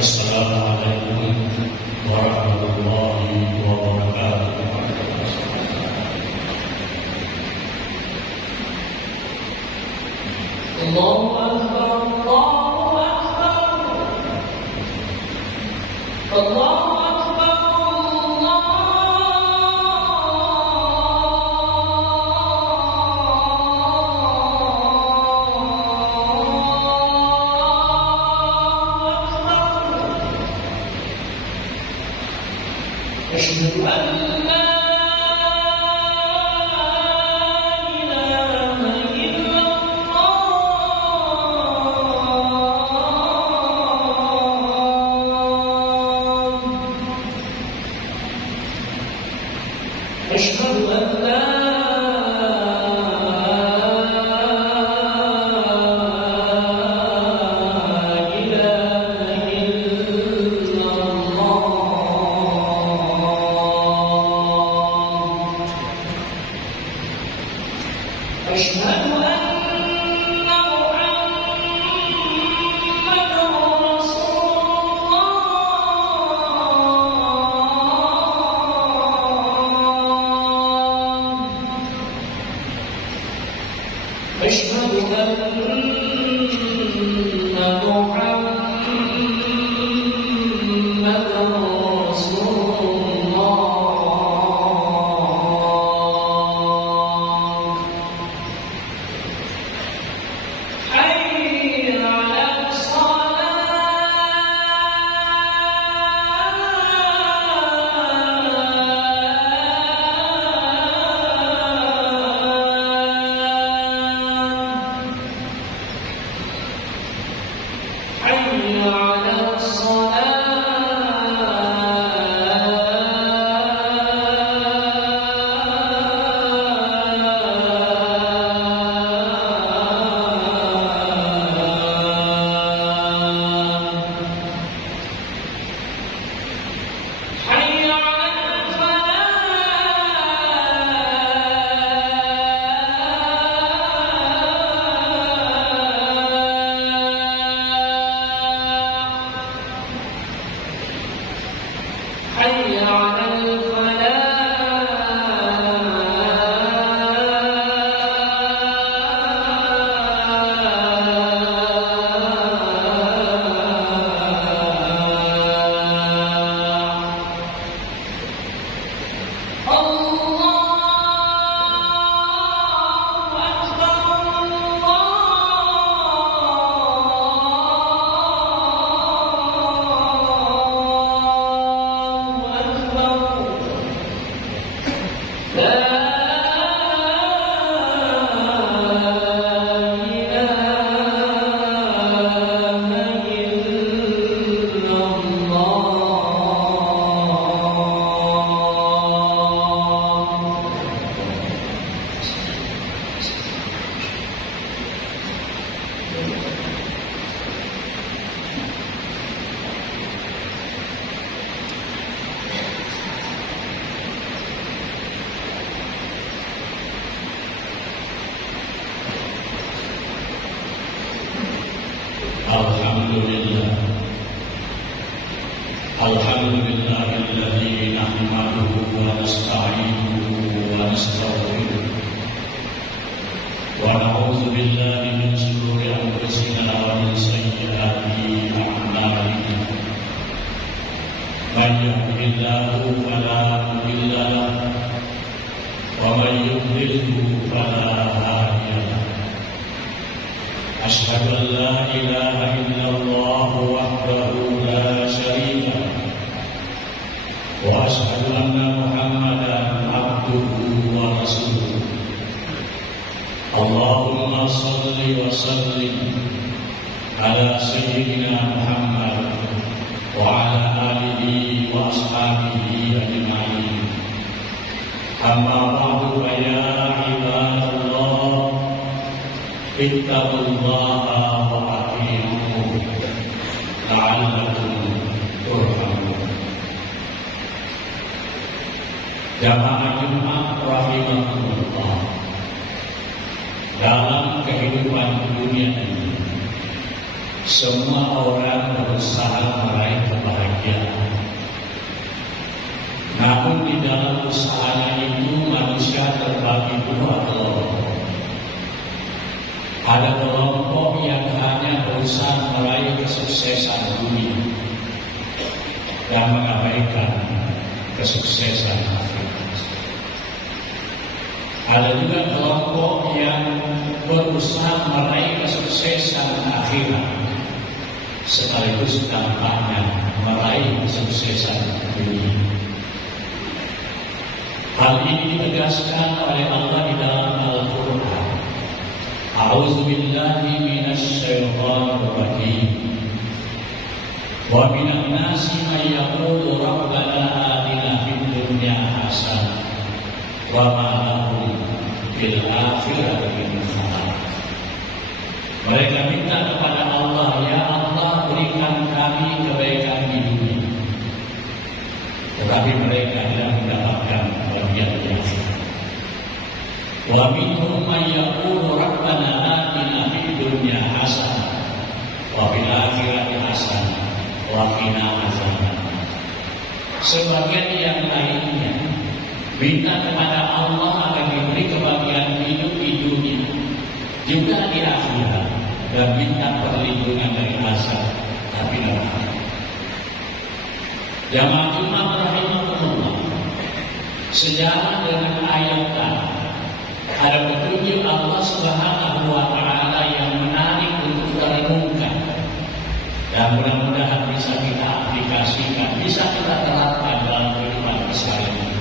Assalamualaikum warahmatullahi wabarakatuh. Allahu Akbar, Allahu Akbar, Allahu Akbar, Asyhadu an la ilaha illallah, asyhadu an la أشهد أن محمدًا رسول الله. أشهد أن محمدًا رسول الله. Alhamdulillah. Alhamdulillahilladzi nahmaduhu wa nasta'inuhu wa nastaghfiruh wa na'udzu billahi min shururi anfusina wa min sayyiati a'malina. Man yahdihillahu fala mudilla lahu wa man yudlilhu fala hadiya lahu. Asyhadu an la ilaha illallah wahdahu la syarika lahu wa asyhadu anna Muhammadan abduhu wa rasuluh. Allahumma salli wa sallim ala sayyidina Muhammad wa ala alihi wa ashabihi ajma'in. Amma ba'du, fa ya ibadallah, ittaqullaha wa ati'uhu la'allakum turhamun. Jamaah Jumat rahimakumullah, dalam kehidupan dunia ini semua orang berusaha meraih kebahagiaan. Namun di dalam usahanya itu manusia terbagi dua kelompok. Ada kelompok yang hanya berusaha meraih kesuksesan dunia dan mengabaikan kesuksesan akhirat. Ada juga kelompok yang berusaha meraih kesuksesan akhirat sekaligus tampaknya meraih kesuksesan dunia. Hal ini ditegaskan oleh Allah di dalam Al-Quran. A'udzu billahi minasy syaithanir rajim. Wa minan nasi may yaqulu rabbana atina fid dunya hasanah wa ma lahu fil akhirati min khalaq. Mereka minta kepada Allah, ya Allah, berikan kami kebaikan di dunia. Tetapi mereka tidak mendapatkan bagian di akhirat. Wa minhum may yaqulu rabbana atina fid dunya hasanah wa fil akhirati hasanah wa qina azaban. Sebagian yang lainnya minta kepada Allah agar diberi kebahagiaan hidup di dunia juga di akhirat, dan minta perlindungan dari azab tapi neraka. Jamaah Jumat rahimahumullah, sejalan dengan ayat tadi ada petunjuk Allah Subhanahu wa Ta'ala yang menarik untuk kita renungkan, dan mudah-mudahan bisa kita aplikasikan, bisa kita terapkan dalam kehidupan sehari-hari.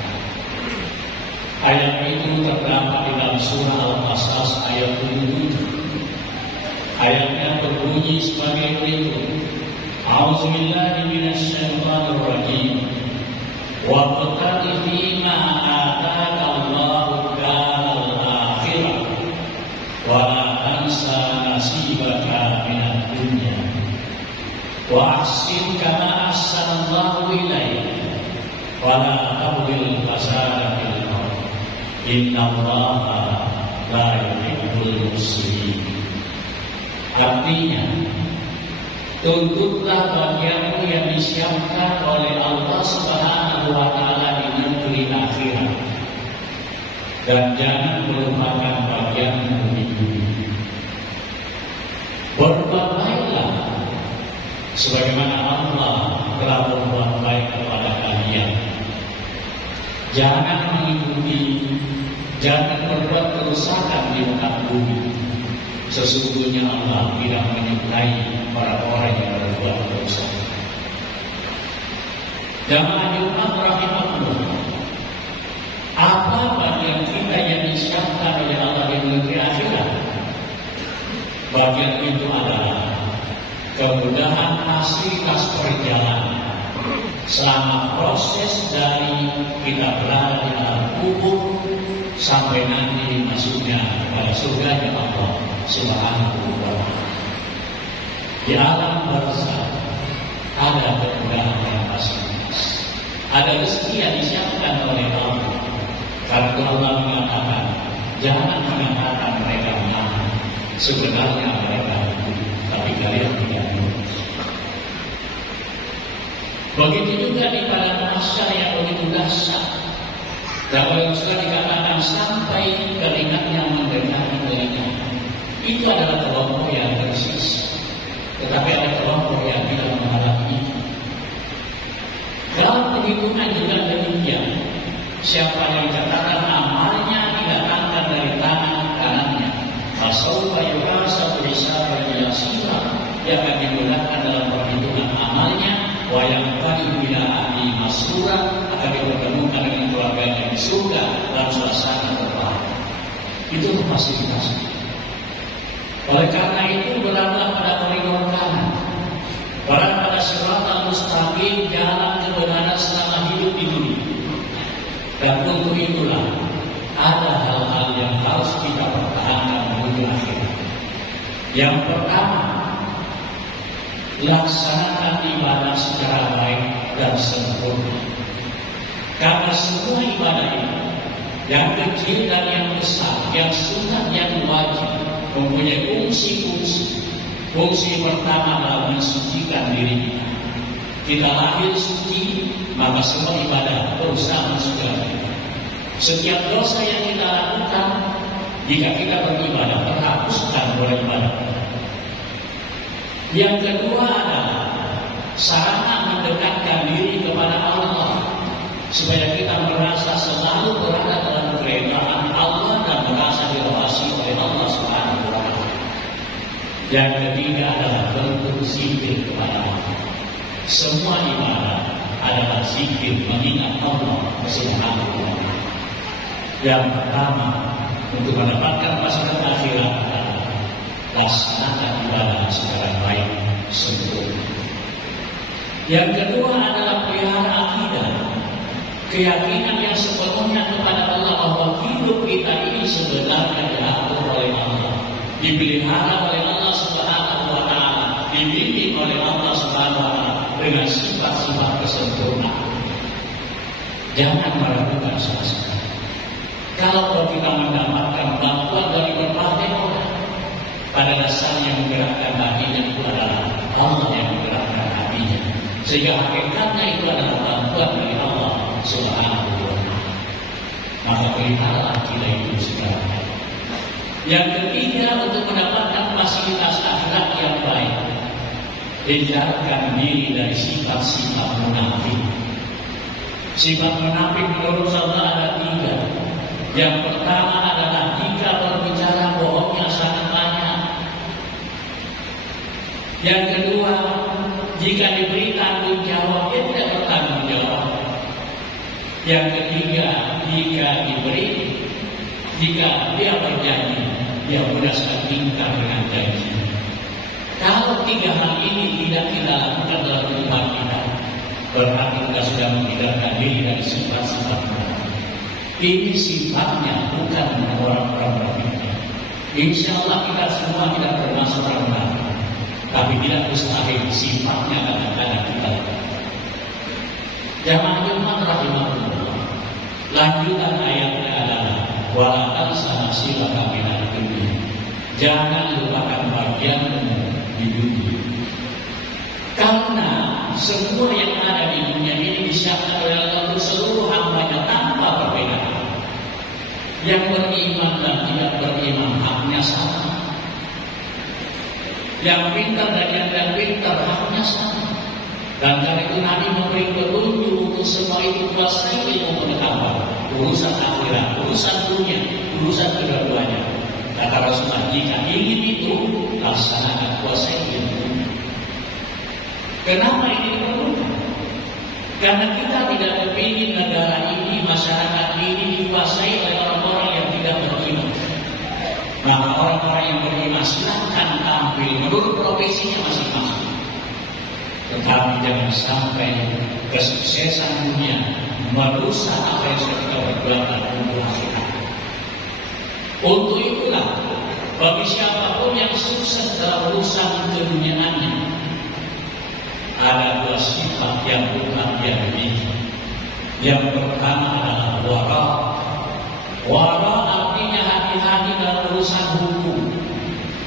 Ayat itu terdapat di dalam surah Al-Qasas ayat 77. Ayatnya berbunyi sebagai berikut. A'udzu billahi minasy syaithanir rajim. Wabtaghi fima ataka Allahu daral akhirah wa la tansa nasibaka minad dunya wa ahsin kama ahsanallahu ilaik wa la tabghil fasada fil ardh innallaha la yuhibbul mufsidin. Artinya, tuntutlah bagianmu yang disiapkan oleh Allah Subhanahu wa Ta'ala di negeri akhirat, dan jangan melupakan bagianmu di dunia. Berbuat baiklah sebagaimana Allah telah berbuat baik kepada kalian. Jangan mengikuti, jangan berbuat kerusakan di muka bumi. Sesungguhnya Allah tidak menyukai para orang yang berbuat dosa. Jamaah Jumat rahimahullah, apa bagian kita yang disiapkan oleh Allah di negeri akhirat? Bagian itu adalah kemudahan fasilitas perjalanan selama proses dari kita berada di dalam kubur sampai nanti masuknya kepada surganya Allah Subhanahu wa Ta'ala. Di alam barzakh ada kemudahan yang fasilitas, ada rezeki yang disiapkan oleh Allah. Karena Allah mengatakan, jangan mengatakan mereka mana, sebenarnya mereka itu, tapi kalian tidak Begitu juga di padang mahsyar yang begitu dahsyat. Dan oleh Rasulullah dikatakan sampai keringatnya mendekati telinga. Itu adalah kelompok yang tersisa. Tetapi ada kelompok yang tidak mengalami itu. Dalam perhitungan juga demikian. Siapa yang catatan amalnya didatangkan dari tangan kanannya, fasawfa yuhasabu hisaban yasira, yang akan digunakan dalam perhitungan amalnya, wa yanqalibu ila ahli masrura, akan dipertemukan dengan keluarganya di surga dalam suasana terbahagia. Itu fasilitas. Oleh karena itu berada pada koridor kanan, berada pada siratal mustaqim, jalan kebenaran selama hidup di dunia. Dan untuk itulah ada hal-hal yang harus kita pertahankan menuju akhirat. Yang pertama, laksanakan ibadah secara baik dan sempurna. Karena semua ibadah ini, yang kecil dan yang besar, yang sunat, yang wajib, mempunyai fungsi-fungsi. Fungsi pertama adalah mensucikan diri kita. Kita lahir suci, maka semua ibadah berusaha mensucikan kita. Setiap dosa yang kita lakukan, jika kita beribadah, terhapuskan oleh ibadah. Yang kedua adalah sarana mendekatkan diri kepada Allah, supaya kita merasa selalu berada dalam keredaan Allah dan merasa diawasi oleh Allah Subhanahu wa Ta'ala. Yang ketiga adalah bentuk zikir kepada Allah. Semua ibadah adalah zikir mengingat Allah Subhanahu wa Ta'ala. Yang pertama, untuk mendapatkan pasangan akhirat adalah laksanakan ibadah secara baik sempurna. Yang kedua adalah pelihara akidah, keyakinan yang sepenuhnya kepada Allah bahwa hidup kita ini sebenarnya diatur oleh Allah, dipelihara oleh Allah Subhanahu wa Ta'ala, dibimbing oleh Allah Subhanahu wa Ta'ala dengan sifat-sifat kesempurnaan. Jangan meragukan sama sekali. Kalau kita mendapatkan bantuan dari berbagai orang, pada dasarnya menggerakkan hatinya itu adalah Allah yang menggerakkan hatinya, sehingga hakikatnya itu adalah bantuan dari Allah Subhanahu wa Ta'ala. Maka pelihara kita itu sekarang. Yang ketiga, untuk mendapatkan fasilitas akhirat yang baik, hindarkan diri dari sifat-sifat munafik. Sifat munafik menurut Allah ada 3. Yang pertama adalah jika berbicara bohongnya sangat banyak. Yang kedua, jika diberi tanggung jawab dia tidak bertanggung jawab. Yang ketiga, jika dia berjanji, dia mudah sekali ingkar dengan janji. Kalau 3 hal ini tidak kita lakukan dalam kehidupan kita, berarti kita sudah menghindarkan diri dari sifat-sifat munafik. Ini sifatnya bukan orang-orang munafik. Insya Allah kita semua tidak termasuk orang munafik, tapi tidak mustahil sifatnya kadang-kadang kita. Jamaah rahimahullah. Lanjutan ayatnya adalah wala tansa nasibaka minad dunya. Jangan lupakan bagianmu di dunia. Karena semua yang ada di dunia ini disiapkan oleh Allah untuk seluruh hambanya tanpa perbedaan. Yang beriman dan tidak beriman haknya sama. Yang pintar dan yang tidak pintar haknya sama. Dan karena itu Nabi memberi petunjuk untuk semua itu, kuasai ilmu pengetahuan, urusan akhirat, urusan dunia, urusan kedua-duanya. Kata Rasulullah, jika ingin itu laksanakan kuasai ilmu. Kenapa ini diperlukan? Karena kita tidak berpikir negara ini, masyarakat ini dikuasai oleh orang-orang yang tidak beriman. Maka orang-orang yang beriman silahkan tampil menurut profesinya masing-masing. Tetapi jangan sampai kesuksesan dunia merusak apa yang sudah kita perjuangkan untuk akhirat. Untuk itulah, bagi siapapun yang sukses dalam urusan keduniaannya, ada 2 sifat yang bukan dia miliki. Yang pertama adalah wara. Wara artinya hati-hati dalam urusan hukum,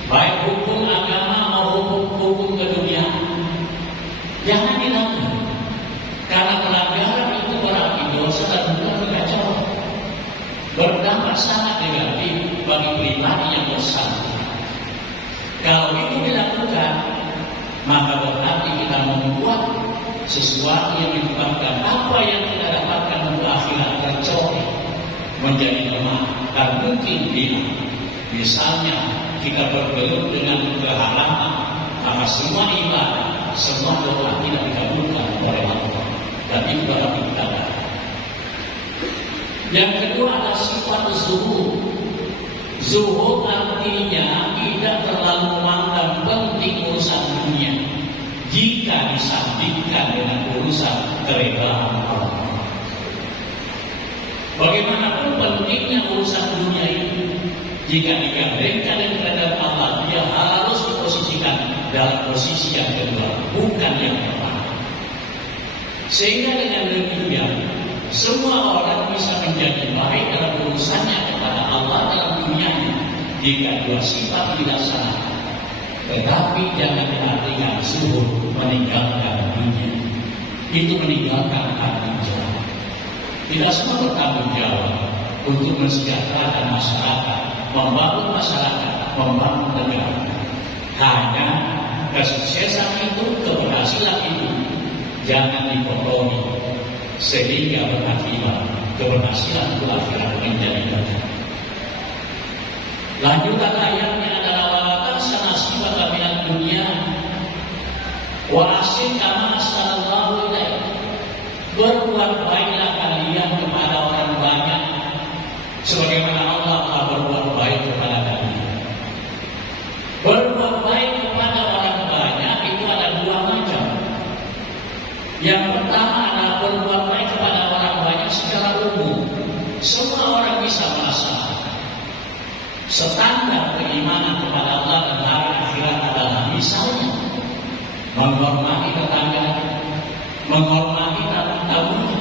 baik hukum agama maupun hukum keduniaan. Jangan dilanggar. maka berarti kita membuat sesuatu yang menyebabkan apa yang kita dapatkan untuk akhirat tercoreng, menjadi lemah dan mungkin hilang. Misalnya kita bergelut dengan keharaman, maka semua ibadah, semua doa tidak dikabulkan oleh Allah. Dan itu dapat kita dapat. Yang kedua adalah sifat zuhud. Zuhud artinya tidak terlalu memandang penting urusan dunia jika disandingkan dengan urusan keredaan Allah. Bagaimanapun pentingnya urusan dunia itu, jika digandengkan dengan keredaan Allah, dia harus diposisikan dalam posisi yang kedua, bukan yang pertama. Sehingga dengan demikian, semua orang bisa menjadi baik dalam urusannya kepada Allah dalam dunianya jika dua sifat dilaksanakan. Tetapi jangan diartikan zuhud meninggalkan dunia. Itu meninggalkan tanggung jawab. Tidak semua bertanggung jawab untuk mensejahterakan masyarakat, membangun masyarakat, membangun negara. Hanya kesuksesan itu, keberhasilan itu jangan dipotongi sehingga berakibat keberhasilan itu akhirat menjadi gagal. Lanjutan ayatnya adalah walatan sanasibaka minad dunya wa asin kama sallallahu ilaih. Berbuat baiklah kalian kepada orang banyak sebagaimana Allah telah berbuat baik kepada kalian. Berbuat baik kepada orang banyak itu ada dua macam. Yang pertama adalah berbuat baik kepada orang banyak secara umum. Semua orang bisa merasakan. Standar keimanan kepada Allah dan hari akhirat adalah misalnya menghormati tetangga, menghormati tamunya,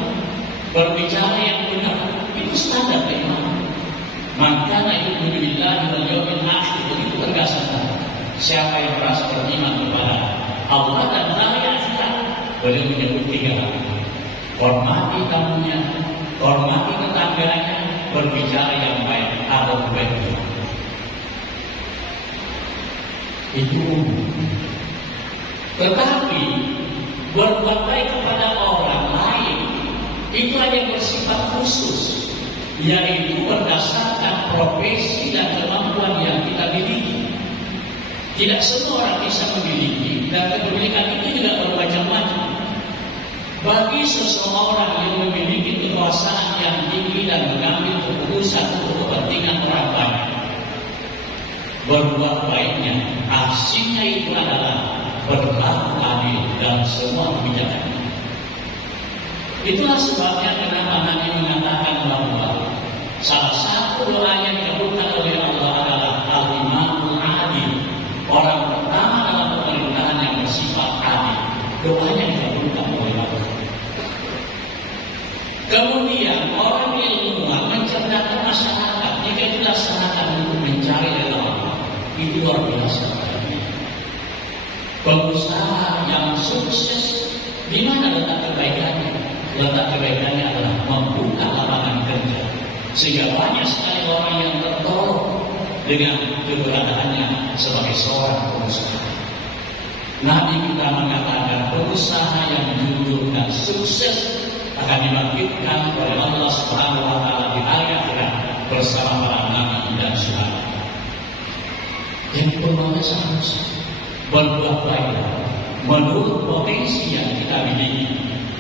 berbicara yang benar. Itu standar keimanan. Maka itu billahi wal yawmil akhir, begitu tegasnya. Siapa yang merasa beriman kepada Allah dan hari akhirat, boleh menyebut tiga hal: hormati tamunya, hormati tetangganya, berbicara yang baik atau kebaikan. Itu umum. Tetapi berbuat baik kepada orang lain itu hanya bersifat khusus, yaitu berdasarkan profesi dan kemampuan yang kita miliki. Tidak semua orang bisa memiliki, dan kepemilikan itu juga bermacam-macam. Bagi seseorang yang memiliki kekuasaan yang tinggi dan mengambil keputusan untuk kepentingan orang banyak, berbuat baiknya, aksinya itu adalah berlaku adil dalam semua kebijakan. Itulah sebabnya kenapa Nabi mengatakan bahwa salah satu doa yang dikabulkan oleh Allah adalah al-imamul adil. Orang pertama dalam pemerintahan yang bersifat adil, doanya dikabulkan oleh Allah. Kemudian orang ilmuwan mencerdaskan masyarakat jika dilaksanakan untuk mencari ridha Allah. Itu luar biasa. Pengusaha yang sukses, di mana letak kebaikannya? Letak kebaikannya adalah membuka lapangan kerja, sehingga banyak sekali orang yang tertolong dengan keberadaannya sebagai seorang pengusaha. Nabi kita mengatakan pengusaha yang jujur dan sukses akan dibangkitkan oleh Allah Subhanahu wa taala di hari akhirat bersama para nabi dan sahabat. Yang pertama berbuat baik menurut potensi yang kita miliki.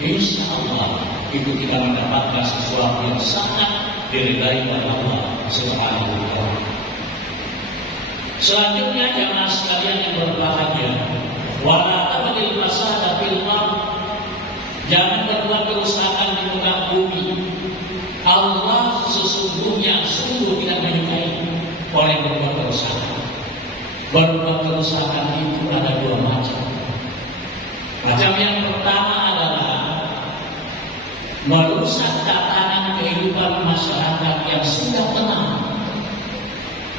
Insya Allah itu kita mendapatkan sesuatu yang sangat diridai oleh Allah Subhanahu wa taala. Selanjutnya jamaah sekalian yang berbahagia, wala tabghil fasada fil ardh. Jangan berbuat kerusakan di muka bumi. Allah sesungguhnya sungguh tidak menyukai orang yang berbuat kerusakan. Berbuat kerusakan itu ada dua macam. Macam yang pertama adalah merusak tatanan kehidupan masyarakat yang sudah tenang,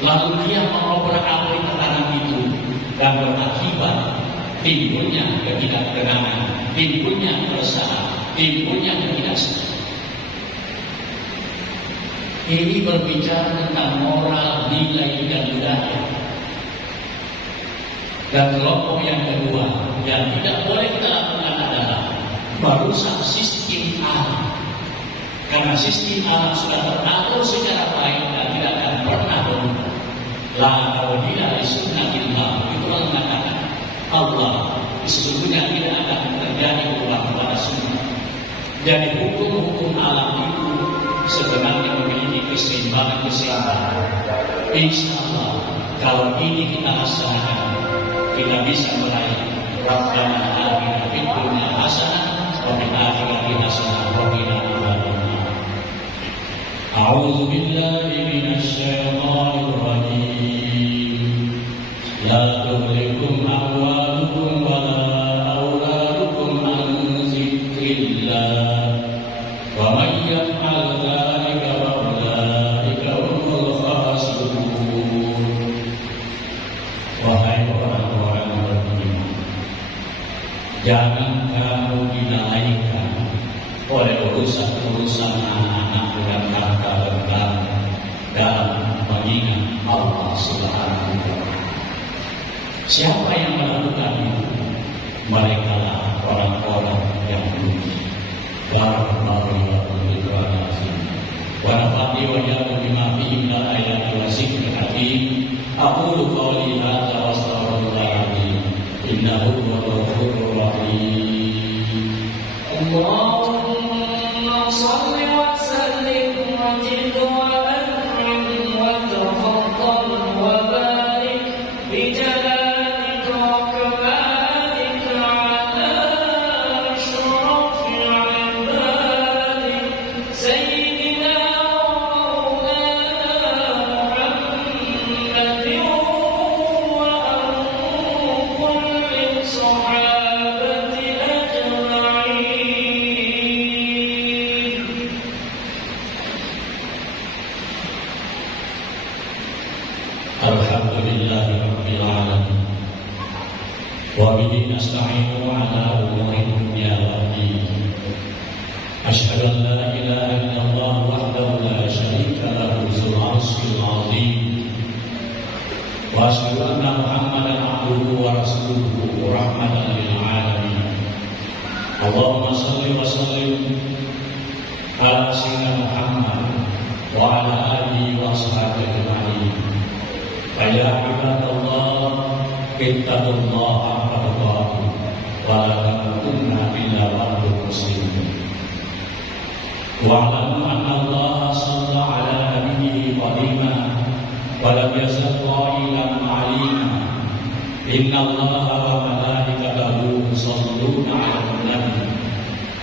lalu dia mengobrak-abrik tatanan itu dan berakibat timbulnya ketidaktenangan, timbulnya keresahan, timbulnya ketidaksenangan. Ini berbicara tentang moral, nilai dan budaya. Dan kelompok yang kedua yang tidak boleh kita lakukan adalah merusak sistem alam. Karena sistem alam sudah teratur secara baik dan tidak akan pernah berubah. La tawdila li sunnatillah, itu Allah mengatakan Allah sesungguhnya tidak akan terjadi ubah pada sunnah. Jadi hukum-hukum alam itu sebenarnya memiliki keseimbangan. Insya Allah kalau ini kita laksanakan, kita bisa meraih Rabbana atina fid dunya hasanah wa fil akhirati hasanah wa qina adzabannar. A'udzu billahi minasy syaithanir rajim. La tulhikum amwalukum wa la auladukum an dzikrillah. Wa may yaf'al dzalika fa ulaika humul khasirun. Wahai orang-orang beriman, jangan kamu dinalaikan oleh urusan-urusan anak-anak dan harta-benda dalam mengingat Allah Subhanahu wa Ta'ala. Siapa yang melakukan itu? Mereka lah orang-orang yang rugi. Barakallahu fiikum wa nafa'ani wa iyyakum bima fihi min al-ayati wa dzikril hakim. Aqulu qawli hadza wa astaghfirullahaladzim. Innahu huwal ghafurur rahim. Allahumma shalli wa sallim wa zid wa an'im wa tafaddal wa barik bi jalalika wa kamalika ala ashrafil ibadik sayyidina wa maulana Muhammadin wa an kulli sahabati ajma'in. Alhamdulillahi rabbil alamin. Wa bihi nasta'inu ala umuri dunya waddin. Asyhadu an la ilaha illallah wahdahu la syarika lahu dzul arsyil azim. Wa asyhadu anna Muhammadan abduhu wa rasuluhu rahmatan lil alamin. Allahumma shalli wa sallim ala sayyidina Muhammad wa ala alihi wa sahbihi ajma'in. Ya ibadallah, ittaqullaha haqqa tuqatih wa la tamutunna illa wa antum muslimun. Wa'lamu anna Allah shalla ala nabiyyihi qadima wa lam yazal qailan 'alima. Inna Allaha wa malaikatahu yusholluna 'alan nabi.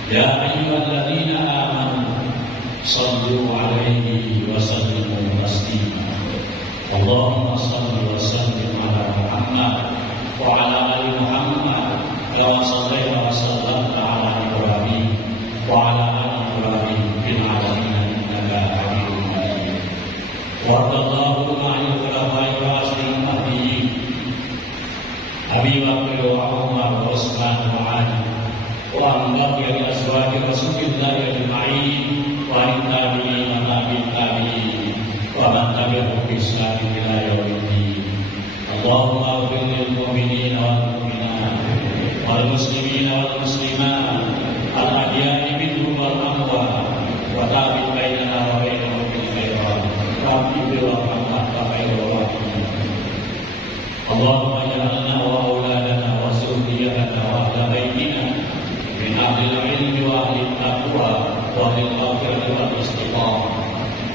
Ya ayyuhalladzina amanu shallu 'alaihi wa sallimu taslima. Allahumma shalli wa sallim ala Muhammad wa ala ali Muhammad kama shallaita wa sallamta ala Ibrahim wa ala ali Ibrahim fil alamin innaka Hamidum Majid. Warḍallahu 'anil khulafa'ir rasyidin mahdiyyin Abi Bakr wa Umar wa Utsman wa Ali wa an baqiyati azwaji Rasulillahi ajma'in wa an tabi'in wa tabi'in tabi'in wa man tabi'ahum bi ihsan ila yaumiddin. Allahumma ighfir lil mu'minina wal mu'minat wal muslimina wal muslimat al ahya'i minhum wal amwat wa tabi' bainana wa bainahum bil khairat wa bil rahmat wa khairul rahimin. Allahumma ij'alna wa auladana wa zurriyyatana wa ahla baitina min ahli al-'ilmi wa ahli at-taqwa wa ahli al-maghfirati wal istiqamah.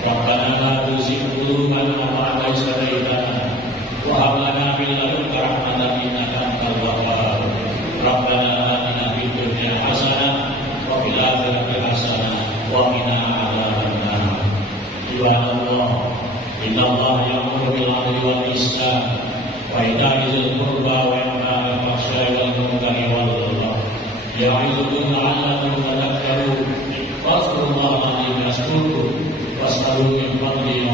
Rabbana la tuzigh qulubana ba'da idh hadaytana wa hab lana min ladunka rahmatan innaka antal wahhab. Rabbana atina fid dunya hasanah wa fil akhirati hasanah wa qina adzabannar. Ibadallah, innallaha ya'muru bil 'adli wal ihsan wa ita'i dzil qurba wa yanha 'anil fahsya'i wal munkari wal baghi. Ya'idukum la'allakum tadhakkarun. Fadhkurullaha 'azim yashkurkum was'aluhu min fadlihi